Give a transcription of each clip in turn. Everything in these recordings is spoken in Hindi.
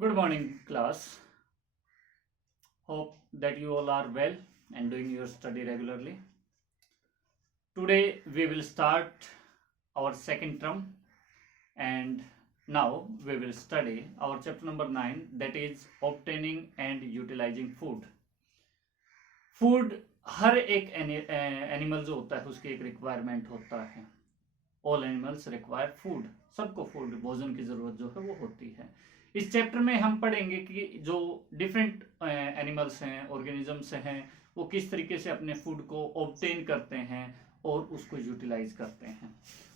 Good morning, class. Hope that you all are well and doing your study regularly. Today we will start our second term, and now we will study our chapter number 9, that is obtaining and utilizing food. Food हर एक एनिमल जो होता है उसकी एक रिक्वायरमेंट होता है. All animals require food. सबको फूड, भोजन की जरूरत जो है वो होती है. इस चैप्टर में हम पढ़ेंगे कि जो डिफरेंट एनिमल्स हैं, ऑर्गेनिजम्स हैं, वो किस तरीके से अपने फूड को ऑब्टेन करते हैं और उसको यूटिलाइज करते हैं.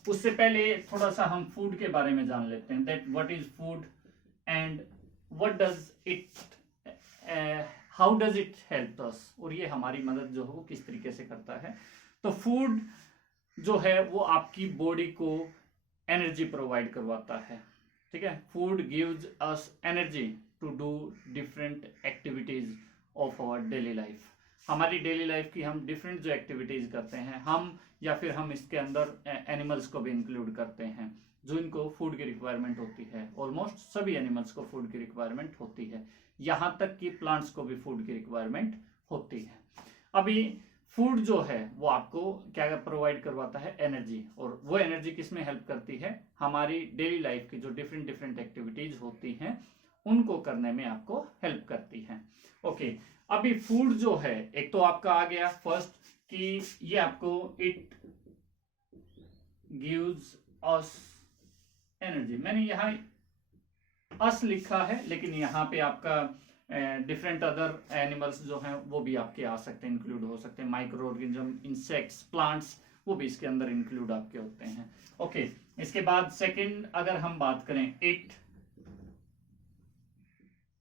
उससे पहले थोड़ा सा हम फूड के बारे में जान लेते हैं, that what is food and what does it, how does it help us, और ये हमारी मदद जो है वो किस तरीके से करता है. तो फूड जो है वो आपकी बॉडी को एनर्जी प्रोवाइड करवाता है. ठीक है, food gives us energy to do different activities of our daily life. हमारी डेली लाइफ की हम डिफरेंट जो एक्टिविटीज करते हैं, हम या फिर हम इसके अंदर एनिमल्स को भी इंक्लूड करते हैं जो इनको फूड की रिक्वायरमेंट होती है. ऑलमोस्ट सभी एनिमल्स को फूड की रिक्वायरमेंट होती है, यहाँ तक कि प्लांट्स को भी फूड की रिक्वायरमेंट होती है. अभी फूड जो है वो आपको क्या प्रोवाइड करवाता है? एनर्जी. और वो एनर्जी किस में हेल्प करती है? हमारी डेली लाइफ की जो डिफरेंट डिफरेंट एक्टिविटीज होती हैं उनको करने में आपको हेल्प करती है. ओके, अभी फूड जो है, एक तो आपका आ गया फर्स्ट कि ये आपको इट गिव्स अस एनर्जी. मैंने यहाँ अस लिखा है, लेकिन यहाँ पे आपका डिफरेंट अदर एनिमल्स जो हैं वो भी आपके आ सकते हैं, इंक्लूड हो सकते हैं. माइक्रो ऑर्गेनिज्म, इंसेक्ट्स, प्लांट्स, वो भी इसके अंदर इंक्लूड आपके होते हैं. ओके, इसके बाद सेकंड अगर हम बात करें, it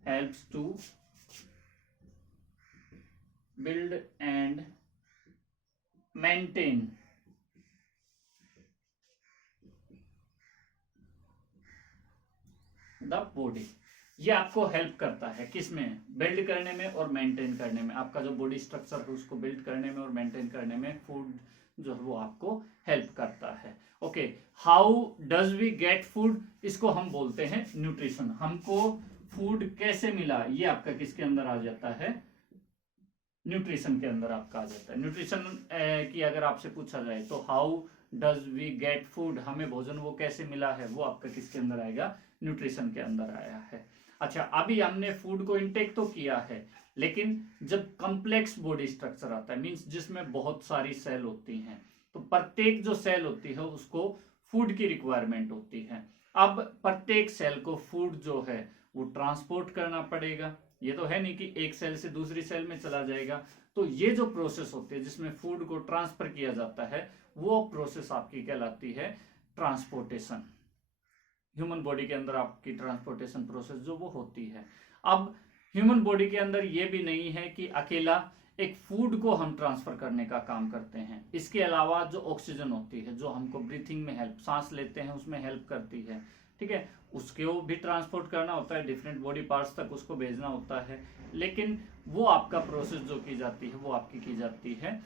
helps to build and maintain the body. ये आपको हेल्प करता है किसमें? बिल्ड करने में और मेंटेन करने में. आपका जो बॉडी स्ट्रक्चर है उसको बिल्ड करने में और मेंटेन करने में फूड जो है वो आपको हेल्प करता है. Okay, how does we get food, इसको हम बोलते हैं न्यूट्रिशन. हमको फूड कैसे मिला, ये आपका किसके अंदर आ जाता है? न्यूट्रिशन के अंदर आपका आ जाता है. न्यूट्रिशन की अगर आपसे पूछा जाए तो how does we get food, हमें भोजन वो कैसे मिला है, वो आपका किसके अंदर आएगा? न्यूट्रिशन के अंदर आया है. अच्छा, अभी हमने फूड को इनटेक तो किया है, लेकिन जब कॉम्प्लेक्स बॉडी स्ट्रक्चर आता है, मींस जिसमें बहुत सारी सेल होती हैं, तो प्रत्येक जो सेल होती है उसको फूड की रिक्वायरमेंट होती है. अब प्रत्येक सेल को फूड जो है वो ट्रांसपोर्ट करना पड़ेगा. ये तो है नहीं कि एक सेल से दूसरी सेल में चला जाएगा. तो ये जो प्रोसेस होती है जिसमें फूड को ट्रांसफर किया जाता है, वो प्रोसेस आपकी कहलाती है ट्रांसपोर्टेशन. ह्यूमन बॉडी के अंदर आपकी ट्रांसपोर्टेशन प्रोसेस जो वो होती है. अब ह्यूमन बॉडी के अंदर ये भी नहीं है कि अकेला एक फूड को हम ट्रांसफर करने का काम करते हैं. इसके अलावा जो ऑक्सीजन होती है, जो हमको ब्रीथिंग में हेल्प, सांस लेते हैं उसमें हेल्प करती है, ठीक है, उसको भी ट्रांसपोर्ट करना होता है, डिफरेंट बॉडी पार्ट्स तक उसको भेजना होता है. लेकिन वो आपका प्रोसेस जो की जाती है वो आपकी की जाती है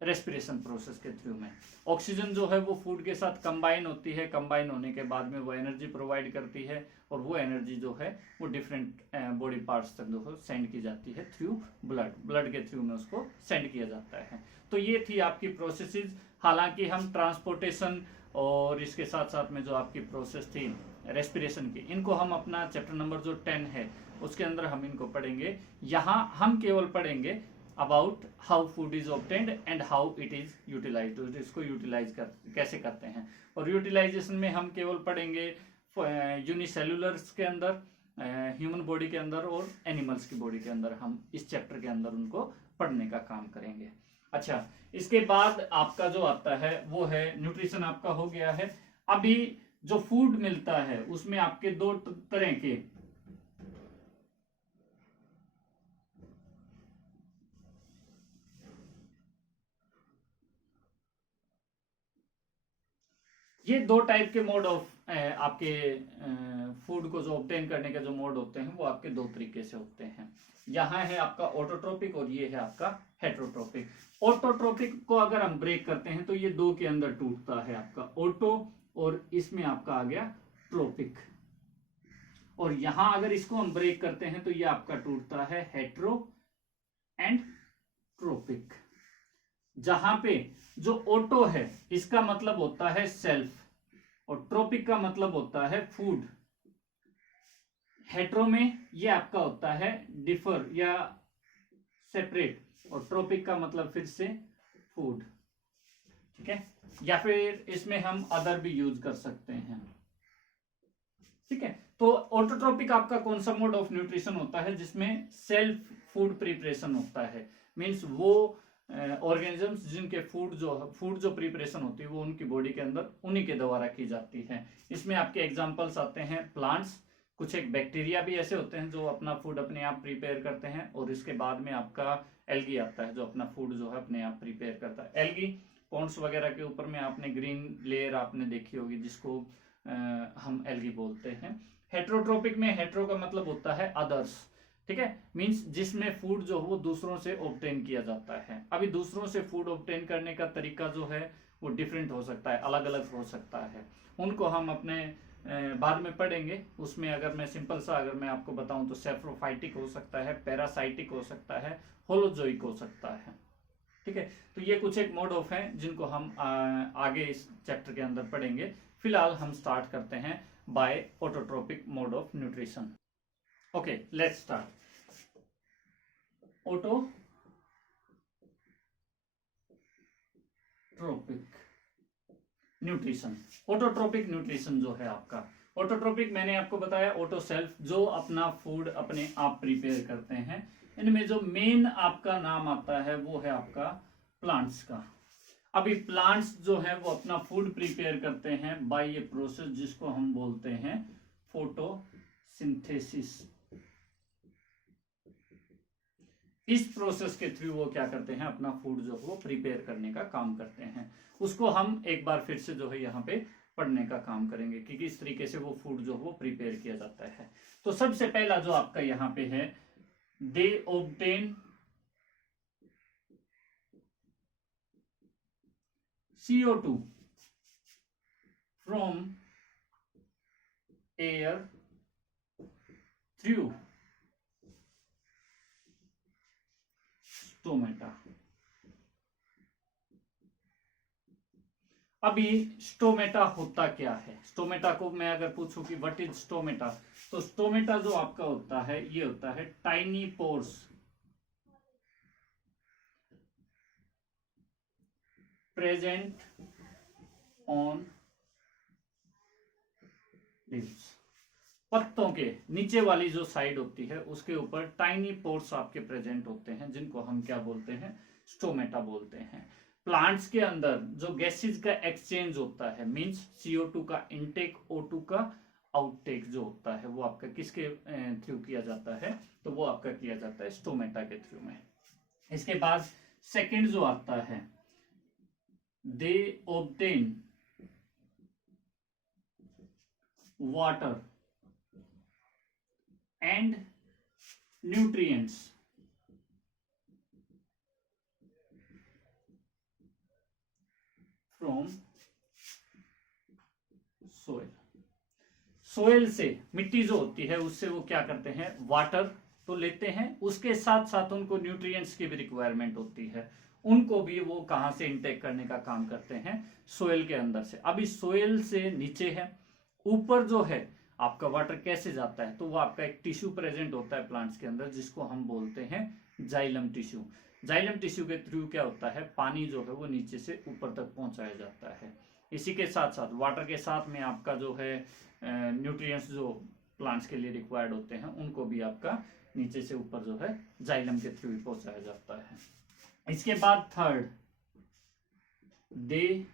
रेस्पिरेशन प्रोसेस के थ्रू में. ऑक्सीजन जो है वो फूड के साथ कंबाइन होती है, कंबाइन होने के बाद में वो एनर्जी प्रोवाइड करती है, और वो एनर्जी जो है वो डिफरेंट बॉडी पार्ट्स तक जो है सेंड की जाती है थ्रू ब्लड. ब्लड के थ्रू में उसको सेंड किया जाता है. तो ये थी आपकी प्रोसेसेस. हालांकि हम ट्रांसपोर्टेशन और इसके साथ साथ में जो आपकी प्रोसेस थी रेस्पिरेशन की, इनको हम अपना चैप्टर नंबर जो 10 है उसके अंदर हम इनको पढ़ेंगे. यहाँ हम केवल पढ़ेंगे about how food is obtained and how it is utilized. इसको यूटिलाइज कैसे करते हैं. और यूटिलाइजेशन में हम केवल पढ़ेंगे यूनिसेल्युलर्स के अंदर, ह्यूमन बॉडी के अंदर और एनिमल्स की बॉडी के अंदर. हम इस चैप्टर के अंदर उनको पढ़ने का काम करेंगे. अच्छा, इसके बाद आपका जो आता है वो है न्यूट्रिशन. आपका हो गया है. अभी जो फूड मिलता है उसमें आपके दो तरह के, ये दो टाइप के मोड ऑफ आपके फूड को जो ऑब्टेन करने के जो मोड होते हैं वो आपके दो तरीके से होते हैं. यहाँ है आपका ऑटोट्रोपिक और ये है आपका हेट्रोट्रोपिक. ऑटोट्रोपिक को अगर हम ब्रेक करते हैं तो ये दो के अंदर टूटता है आपका ऑटो, और इसमें आपका आ गया ट्रोपिक. और यहां अगर इसको हम ब्रेक करते हैं तो ये आपका टूटता है हेट्रो एंड ट्रोपिक। जहां पे जो ऑटो है इसका मतलब होता है सेल्फ और ट्रोपिक का मतलब होता है फूड। हेट्रो में ये आपका होता है डिफर या सेपरेट और ट्रोपिक का मतलब फिर से फूड। ठीक है, या फिर इसमें हम अदर भी यूज कर सकते हैं। ठीक है, तो ऑटोट्रोपिक आपका कौन सा मोड ऑफ न्यूट्रिशन होता है जिसमें सेल्फ फूड प्रिपरेशन होता है। मींस वो ऑर्गेनिजम्स जिनके फूड जो प्रिपरेशन होती है वो उनकी बॉडी के अंदर उन्हीं के द्वारा की जाती है। इसमें आपके एग्जांपल्स आते हैं प्लांट्स, कुछ एक बैक्टीरिया भी ऐसे होते हैं जो अपना फूड अपने आप प्रिपेयर करते हैं, और इसके बाद में आपका एल्गी आता है जो अपना फूड जो है अपने आप प्रिपेयर करता है। एल्गी पॉन्ड्स वगैरह के ऊपर में आपने ग्रीन लेयर आपने देखी होगी जिसको हम एल्गी बोलते हैं। हेट्रोट्रोपिक में हेट्रो का मतलब होता है अदर्स। ठीक है, मींस जिसमें फूड जो वो दूसरों से ऑब्टेन किया जाता है। अभी दूसरों से फूड ऑब्टेन करने का तरीका जो है वो डिफरेंट हो सकता है, अलग अलग हो सकता है, उनको हम अपने बाद में पढ़ेंगे। उसमें अगर मैं सिंपल सा अगर मैं आपको बताऊं तो सेफ्रोफाइटिक हो सकता है, पैरासाइटिक हो सकता है, होलोजोइक हो सकता है। ठीक है, तो ये कुछ एक मोड ऑफ हैं जिनको हम आगे इस चैप्टर के अंदर पढ़ेंगे। फिलहाल हम स्टार्ट करते हैं by autotrophic mode of nutrition. Okay, let's start. Autotrophic nutrition. Autotrophic nutrition जो है आपका, ऑटोट्रोपिक मैंने आपको बताया ऑटो सेल्फ, जो अपना फूड अपने आप प्रिपेयर करते हैं। इनमें जो मेन आपका नाम आता है वो है आपका प्लांट्स का। अभी प्लांट्स जो है वो अपना फूड प्रिपेयर करते हैं बाय ये प्रोसेस जिसको हम बोलते हैं फोटोसिंथेसिस। इस प्रोसेस के थ्रू वो क्या करते हैं, अपना फूड जो वो प्रिपेयर करने का काम करते हैं। उसको हम एक बार फिर से जो है यहाँ पे पढ़ने का काम करेंगे कि किस तरीके से वो फूड जो वो प्रिपेयर किया जाता है। तो सबसे पहला जो आपका यहाँ पे है, they obtain CO2 from air through stomata. अभी स्टोमेटा होता क्या है, स्टोमेटा को मैं अगर पूछूं कि व्हाट इज स्टोमेटा, तो स्टोमेटा जो आपका होता है ये होता है tiny pores present on leaves. पत्तों के नीचे वाली जो साइड होती है उसके ऊपर टाइनी पोर्स आपके प्रेजेंट होते हैं जिनको हम क्या बोलते हैं, स्टोमेटा बोलते हैं। प्लांट्स के अंदर जो गैसेज का एक्सचेंज होता है, मींस CO2 का इनटेक, O2 का आउटटेक जो होता है वो आपका किसके थ्रू किया जाता है, तो वो आपका किया जाता है स्टोमेटा के थ्रू में। इसके बाद सेकंड जो आता है, they obtain water and nutrients from soil। Soil से, मिट्टी जो होती है उससे वो क्या करते हैं, वाटर तो लेते हैं, उसके साथ साथ उनको न्यूट्रिएंट्स की भी रिक्वायरमेंट होती है, उनको भी वो कहां से इनटेक करने का काम करते हैं, सोयल के अंदर से। अभी सोयल से नीचे है, ऊपर जो है आपका वाटर कैसे जाता है, तो वो आपका एक टिश्यू प्रेजेंट होता है प्लांट्स के अंदर जिसको हम बोलते हैं जाइलम टिश्यू। जाइलम टिश्यू के थ्रू क्या होता है, पानी जो है वो नीचे से ऊपर तक पहुंचाया जाता है। इसी के साथ साथ वाटर के साथ में आपका जो है न्यूट्रिएंट्स जो प्लांट्स के लिए रिक्वायर्ड होते हैं उनको भी आपका नीचे से ऊपर जो है जाइलम के थ्रू पहुंचाया जाता है। इसके बाद third, they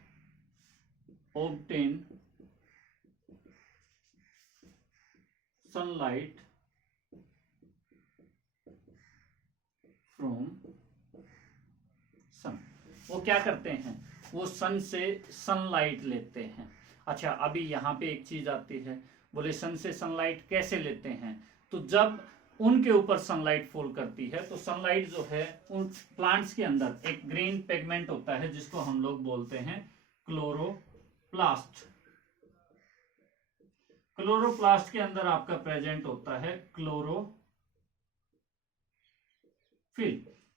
obtain sunlight from sun. वो क्या करते हैं, वो सन से सनलाइट लेते हैं। अच्छा, अभी यहाँ पे एक चीज आती है, बोले सन से सनलाइट कैसे लेते हैं, तो जब उनके ऊपर सनलाइट फॉल करती है तो सनलाइट जो है उन प्लांट्स के अंदर एक ग्रीन पिगमेंट होता है जिसको हम लोग बोलते हैं क्लोरोप्लास्ट। क्लोरोप्लास्ट के अंदर आपका प्रेजेंट होता है क्लोरोफिल।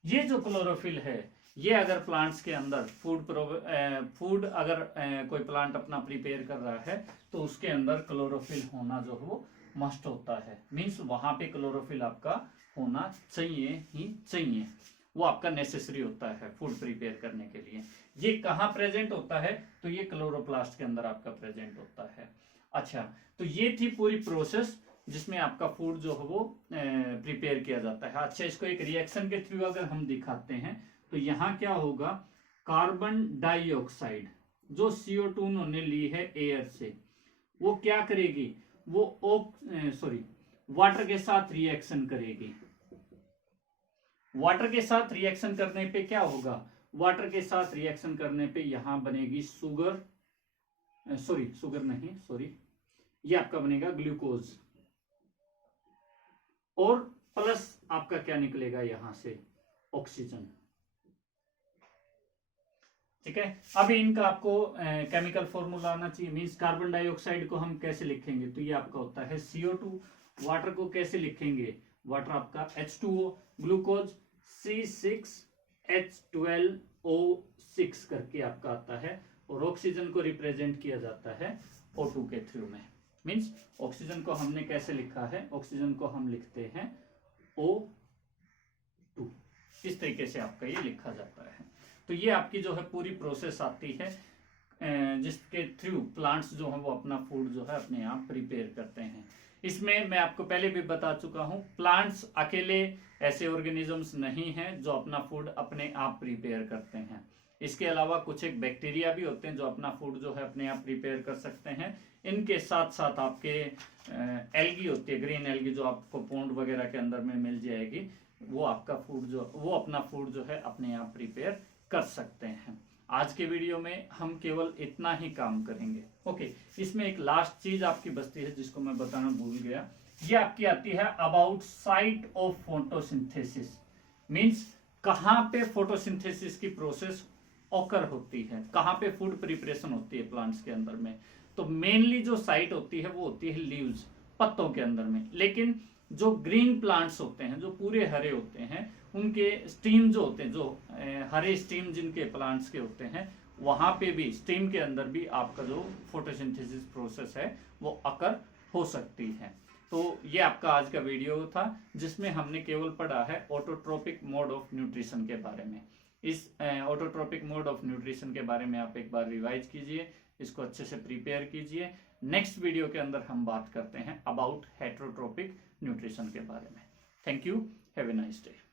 ये जो क्लोरोफिल है, ये अगर प्लांट्स के अंदर फूड अगर कोई प्लांट अपना प्रिपेयर कर रहा है तो उसके अंदर क्लोरोफिल होना जो है वो मस्ट होता है। मींस वहां पे क्लोरोफिल आपका होना चाहिए ही चाहिए, वो आपका नेसेसरी होता है फूड प्रिपेयर करने के लिए। ये कहाँ प्रेजेंट होता है? तो ये क्लोरोप्लास्ट के अंदर आपका प्रेजेंट होता है। अच्छा, तो ये थी पूरी प्रोसेस जिसमें आपका फूड जो है वो प्रिपेयर किया जाता है। अच्छा, इसको एक रिएक्शन के थ्रू अगर हम दिखाते हैं तो यहाँ क्या होगा, कार्बन डाइऑक्साइड जो CO2 उन्होंने ली है एयर से, वो क्या करेगी, वो वाटर के साथ रिएक्शन करेगी। वाटर के साथ रिएक्शन करने पे क्या होगा, वाटर के साथ रिएक्शन करने पे यहां बनेगी ये आपका बनेगा ग्लूकोज, और प्लस आपका क्या निकलेगा यहां से, ऑक्सीजन। ठीक है, अभी इनका आपको केमिकल फॉर्मूला आना चाहिए। मींस कार्बन डाइऑक्साइड को हम कैसे लिखेंगे, तो ये आपका होता है CO2। वाटर को कैसे लिखेंगे, वाटर आपका H2O, ग्लूकोज C6H12O6 करके आपका आता है, और ऑक्सीजन को रिप्रेजेंट किया जाता है O2 के थ्रू में। मींस ऑक्सीजन को हमने कैसे लिखा है, ऑक्सीजन को हम लिखते हैं O2, इस तरीके से आपका ये लिखा जाता है। तो ये आपकी जो है पूरी प्रोसेस आती है जिसके थ्रू प्लांट्स जो है वो अपना फूड जो है अपने आप प्रिपेयर करते हैं। इसमें मैं आपको पहले भी बता चुका हूं, प्लांट्स अकेले ऐसे ऑर्गेनिजम्स नहीं हैं जो अपना फूड अपने आप प्रिपेयर करते हैं। इसके अलावा कुछ एक बैक्टीरिया भी होते हैं जो अपना फूड जो है अपने आप प्रिपेयर कर सकते हैं। इनके साथ साथ आपके एल्गी होती है, ग्रीन एल्गी, जो आपको पॉन्ड वगैरह के अंदर में मिल जाएगी, वो आपका फूड वो अपना फूड जो है अपने आप प्रिपेयर कर सकते हैं। आज के वीडियो में हम केवल इतना ही काम करेंगे। ओके, इसमें एक लास्ट चीज आपकी बचती है जिसको मैं बताना भूल गया, ये आपकी आती है about site of photosynthesis. Means कहां पे फोटोसिंथेसिस की प्रोसेस ऑकर होती है, कहां पे फूड प्रिपरेशन होती है प्लांट्स के अंदर में। तो मेनली जो साइट होती है वो होती है लीव्स, पत्तों के अंदर में। लेकिन जो ग्रीन प्लांट्स होते हैं, जो पूरे हरे होते हैं, उनके स्टीम जो होते हैं, जो हरे स्टीम जिनके प्लांट्स के होते हैं, वहां पे भी स्टीम के अंदर भी आपका जो फोटोसिंथेसिस प्रोसेस है वो अकर हो सकती है। तो ये आपका आज का वीडियो था जिसमें हमने केवल पढ़ा है ऑटोट्रोपिक मोड ऑफ न्यूट्रिशन के बारे में। इस ऑटोट्रोपिक मोड ऑफ न्यूट्रिशन के बारे में आप एक बार रिवाइज कीजिए, इसको अच्छे से प्रिपेयर कीजिए। नेक्स्ट वीडियो के अंदर हम बात करते हैं अबाउट हेटरोट्रोपिक न्यूट्रिशन के बारे में। Thank you, have a nice day.